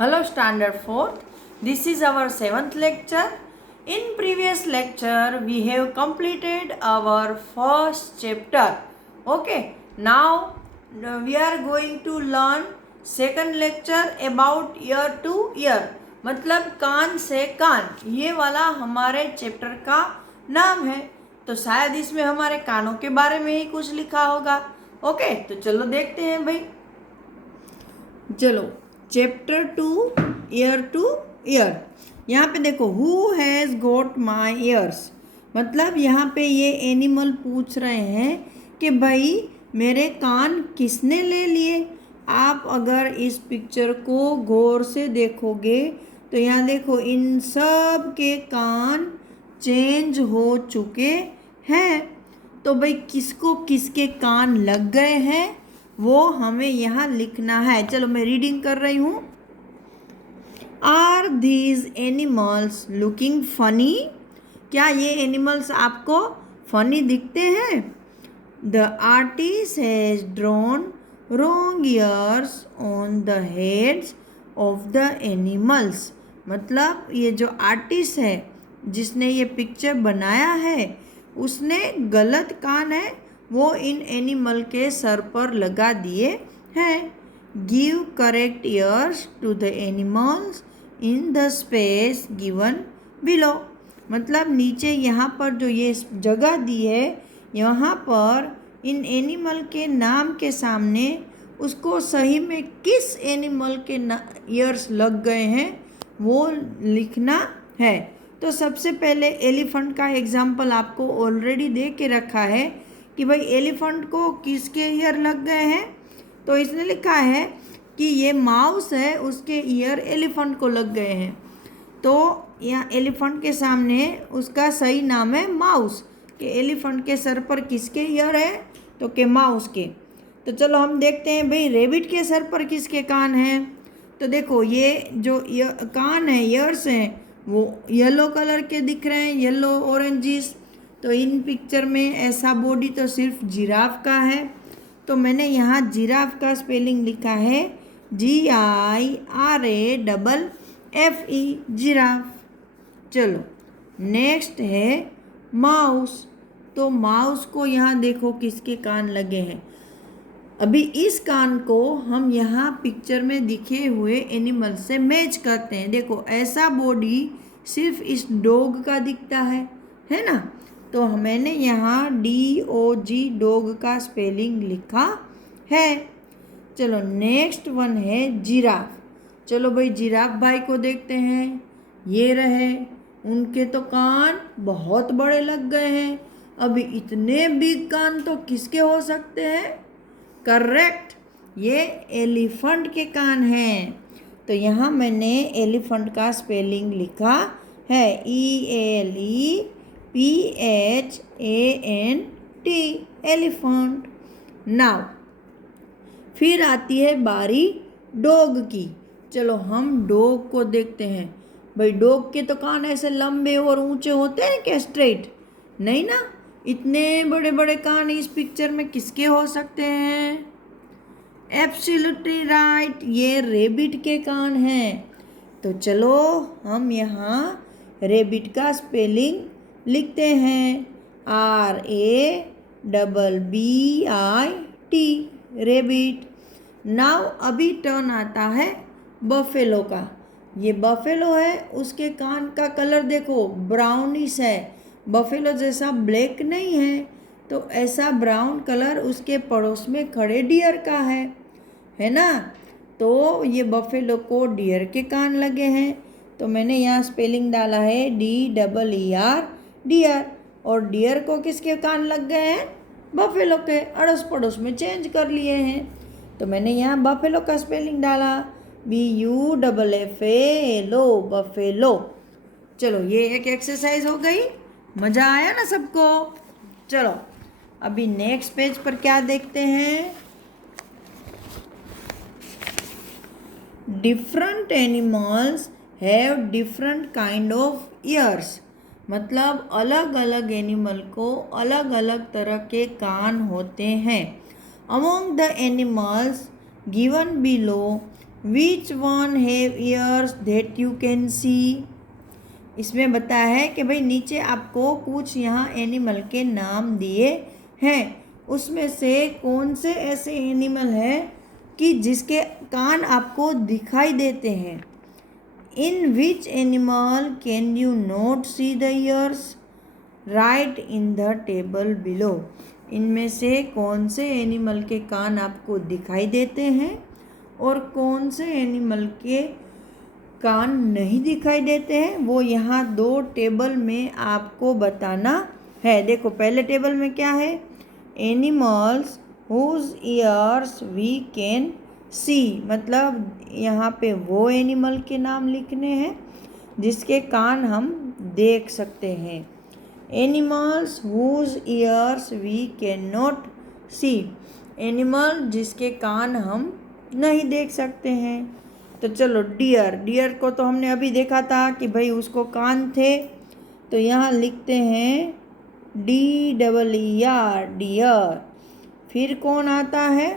Hello Standard 4th. This is our 7th lecture. In previous lecture we have completed our first chapter. Okay. Now we are going to learn second lecture about ear to ear. मतलब कान से कान, ये वाला हमारे chapter का नाम है. तो शायद इसमें हमारे कानों के बारे में ही कुछ लिखा होगा. ओके, तो चलो देखते हैं भाई. चलो चैप्टर 2 ईयर टू ईयर. यहाँ पे देखो, who has got my ears. मतलब यहाँ पे ये एनिमल पूछ रहे हैं कि भाई मेरे कान किसने ले लिए. आप अगर इस पिक्चर को गौर से देखोगे तो यहाँ देखो, इन सब के कान चेंज हो चुके हैं. तो भाई किसको किसके कान लग गए हैं वो हमें यहाँ लिखना है. चलो मैं रीडिंग कर रही हूँ. Are these animals looking funny. क्या ये एनिमल्स आपको फनी दिखते हैं. The artist has drawn wrong ears on the heads of the animals. मतलब ये जो आर्टिस्ट है जिसने ये पिक्चर बनाया है उसने गलत कान है वो इन एनिमल के सर पर लगा दिए हैं. Give correct ears to the animals in the space given below. मतलब नीचे यहाँ पर जो ये जगह दी है, यहाँ पर इन एनिमल के नाम के सामने उसको सही में किस एनिमल के ईयर्स लग गए हैं वो लिखना है. तो सबसे पहले एलिफेंट का एग्जाम्पल आपको ऑलरेडी दे के रखा है कि भाई एलिफेंट को किसके ईयर लग गए हैं. तो इसने लिखा है कि ये माउस है, उसके ईयर एलिफेंट को लग गए हैं. तो यहाँ एलिफेंट के सामने उसका सही नाम है माउस. कि एलिफेंट के सर पर किसके ईयर है, तो के माउस के. तो चलो हम देखते हैं भाई रेबिट के सर पर किसके कान हैं. तो देखो ये जो कान है, ईयर्स हैं, वो येलो कलर के दिख रहे हैं, येलो ऑरेंजिस. तो इन पिक्चर में ऐसा बॉडी तो सिर्फ जिराफ का है. तो मैंने यहाँ जिराफ का स्पेलिंग लिखा है GIRAFFE जिराफ. चलो नेक्स्ट है माउस. तो माउस को यहाँ देखो किसके कान लगे हैं. अभी इस कान को हम यहाँ पिक्चर में दिखे हुए एनिमल से मैच करते हैं. देखो ऐसा बॉडी सिर्फ इस डॉग का दिखता है ना. तो मैंने यहाँ DOG डॉग का स्पेलिंग लिखा है. चलो नेक्स्ट वन है जिराफ. चलो भाई जिराफ भाई को देखते हैं. ये रहे, उनके तो कान बहुत बड़े लग गए हैं. अभी इतने बिग कान तो किसके हो सकते हैं. करेक्ट, ये एलिफेंट के कान हैं. तो यहाँ मैंने एलिफेंट का स्पेलिंग लिखा है ELEPHANT एलिफेंट. नाउ फिर आती है बारी डॉग की. चलो हम डॉग को देखते हैं. भाई डॉग के तो कान ऐसे लंबे और ऊंचे होते हैं क्या, स्ट्रेट नहीं ना. इतने बड़े बड़े कान इस पिक्चर में किसके हो सकते हैं. एब्सोल्युटली राइट, ये रेबिट के कान हैं. तो चलो हम यहाँ रेबिट का स्पेलिंग लिखते हैं RABBIT रेबिट. नाउ अभी टर्न आता है बफेलो का. ये बफेलो है, उसके कान का कलर देखो ब्राउनिश है. बफेलो जैसा ब्लैक नहीं है. तो ऐसा ब्राउन कलर उसके पड़ोस में खड़े डियर का है ना. तो ये बफेलो को डियर के कान लगे हैं. तो मैंने यहाँ स्पेलिंग डाला है DEER डियर. और डियर को किसके कान लग गए हैं, बफेलो के. अड़ोस पड़ोस में चेंज कर लिए हैं. तो मैंने यहाँ बफेलो का स्पेलिंग डाला BUFFALO बफेलो. चलो ये एक एक्सरसाइज हो गई. मज़ा आया ना सबको. चलो अभी नेक्स्ट पेज पर क्या देखते हैं. Different animals have different kind of years. मतलब अलग अलग एनिमल को अलग अलग तरह के कान होते हैं. Among the animals given below which one have years that you can see. इसमें बताया है कि भाई नीचे आपको कुछ यहाँ एनिमल के नाम दिए हैं, उसमें से कौन से ऐसे एनिमल हैं कि जिसके कान आपको दिखाई देते हैं। In which animal can you not see the ears, right in the table below. इनमें से कौन से एनिमल के कान आपको दिखाई देते हैं और कौन से एनिमल के कान नहीं दिखाई देते हैं, वो यहाँ 2 टेबल में आपको बताना है। देखो पहले टेबल में क्या है, animals whose ears we can see, मतलब यहाँ पे वो एनिमल के नाम लिखने हैं जिसके कान हम देख सकते हैं। Animals whose ears we can not see, animal जिसके कान हम नहीं देख सकते हैं। तो चलो डियर, डियर को तो हमने अभी देखा था कि भाई उसको कान थे, तो यहाँ लिखते हैं DEER डियर। फिर कौन आता है,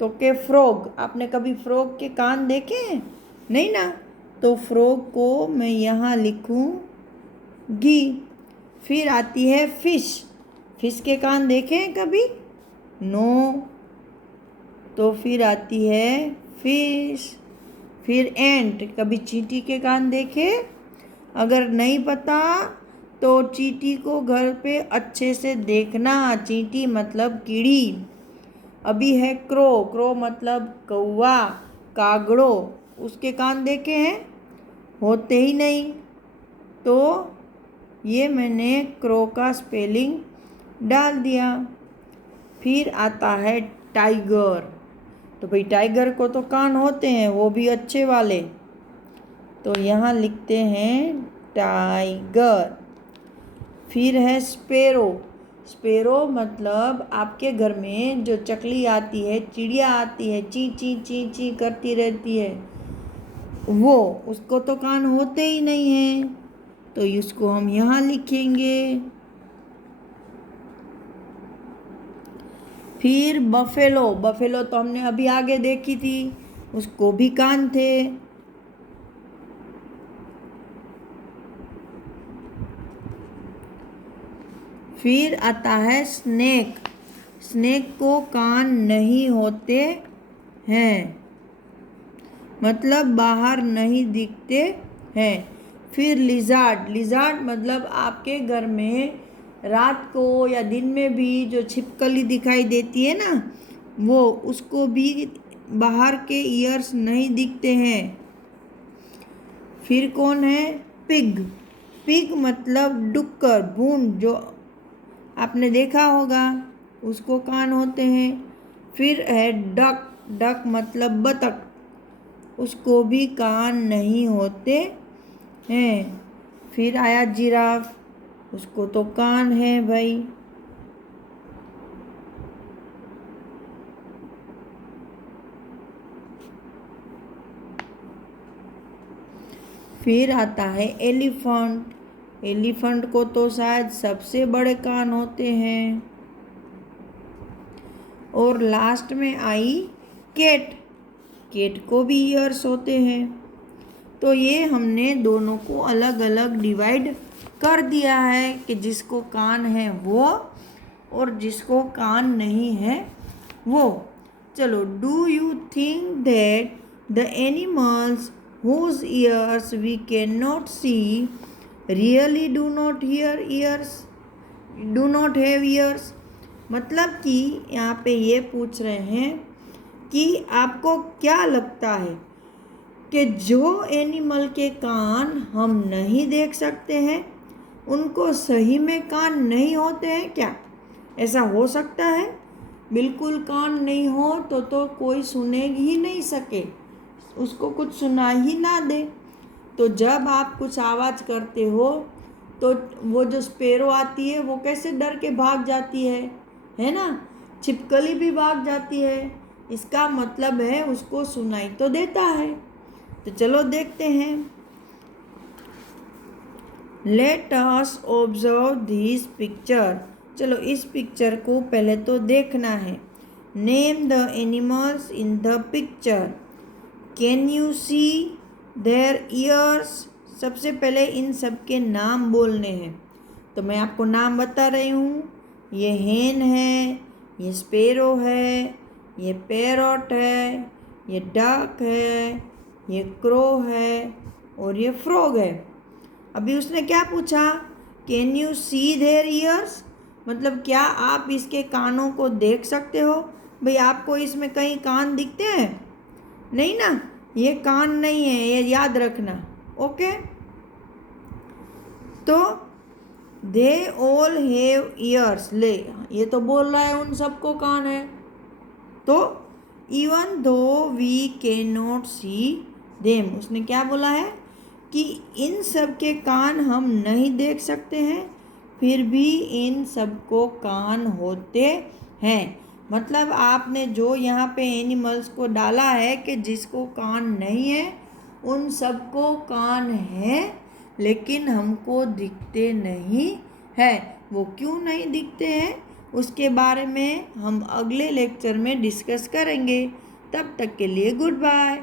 तो के फ्रॉग। आपने कभी फ्रॉग के कान देखे हैं? नहीं ना, तो फ्रॉग को मैं यहाँ लिखूँगी। फिर आती है फिश, फिश के कान देखे हैं कभी? नो, तो फिर आती है फिश। फिर एंट, कभी चींटी के कान देखे? अगर नहीं पता तो चींटी को घर पे अच्छे से देखना, चींटी मतलब कीड़ी। अभी है क्रो, क्रो मतलब कौवा, कागड़ो, उसके कान देखे हैं? होते ही नहीं, तो ये मैंने क्रो का स्पेलिंग डाल दिया। फिर आता है टाइगर, तो भाई टाइगर को तो कान होते हैं, वो भी अच्छे वाले, तो यहाँ लिखते हैं टाइगर। फिर है स्पेरो, स्पेरो मतलब आपके घर में जो चकली आती है, चिड़िया आती है, ची ची ची ची करती रहती है, वो, उसको तो कान होते ही नहीं हैं, तो इसको हम यहाँ लिखेंगे। फिर बफेलो, बफेलो तो हमने अभी आगे देखी थी, उसको भी कान थे। फिर आता है स्नेक, स्नेक को कान नहीं होते हैं, मतलब बाहर नहीं दिखते हैं। फिर लिजार्ड, लिजार्ड मतलब आपके घर में रात को या दिन में भी जो छिपकली दिखाई देती है ना, वो, उसको भी बाहर के ईयर्स नहीं दिखते हैं। फिर कौन है, पिग, पिग मतलब डुक्कर, भूंड, जो आपने देखा होगा, उसको कान होते हैं। फिर है डक, डक मतलब बतख, उसको भी कान नहीं होते हैं। फिर आया जिराफ, उसको तो कान है भाई। फिर आता है एलिफेंट, एलिफेंट को तो शायद सबसे बड़े कान होते हैं। और लास्ट में आई कैट, कैट को भी ईयर्स होते हैं। तो ये हमने दोनों को अलग अलग डिवाइड कर दिया है कि जिसको कान है वो और जिसको कान नहीं है वो। चलो, do you think that the animals whose ears we cannot see really do not hear ears, do not have ears। मतलब कि यहाँ पे ये पूछ रहे हैं कि आपको क्या लगता है कि जो एनिमल के कान हम नहीं देख सकते हैं उनको सही में कान नहीं होते हैं क्या? ऐसा हो सकता है? बिल्कुल कान नहीं हो तो कोई सुने ही नहीं सके, उसको कुछ सुना ही ना दे। तो जब आप कुछ आवाज़ करते हो तो वो जो स्पेरो आती है वो कैसे डर के भाग जाती है ना, छिपकली भी भाग जाती है। इसका मतलब है उसको सुनाई तो देता है। तो चलो देखते हैं। Let us observe this picture. चलो इस पिक्चर को पहले तो देखना है। Name the animals in the picture. Can you see their ears? सबसे पहले इन सब के नाम बोलने हैं, तो मैं आपको नाम बता रही हूँ। ये हेन है, ये स्पेरो है, ये पैरॉट है, ये डक है, ये क्रो है और ये फ्रॉग है। अभी उसने क्या पूछा? Can you see their ears? मतलब क्या आप इसके कानों को देख सकते हो? भाई आपको इसमें कहीं कान दिखते हैं? नहीं ना, ये कान नहीं है, ये याद रखना। ओके, तो दे ऑल हैव ईयर्स, ले ये तो बोल रहा है उन सबको कान है। तो even though we can not see them, उसने क्या बोला है कि इन सब के कान हम नहीं देख सकते हैं, फिर भी इन सबको कान होते हैं। मतलब आपने जो यहाँ पे एनिमल्स को डाला है कि जिसको कान नहीं है, उन सबको कान है लेकिन हमको दिखते नहीं है। वो क्यों नहीं दिखते हैं उसके बारे में हम अगले लेक्चर में डिस्कस करेंगे। तब तक के लिए गुड बाय।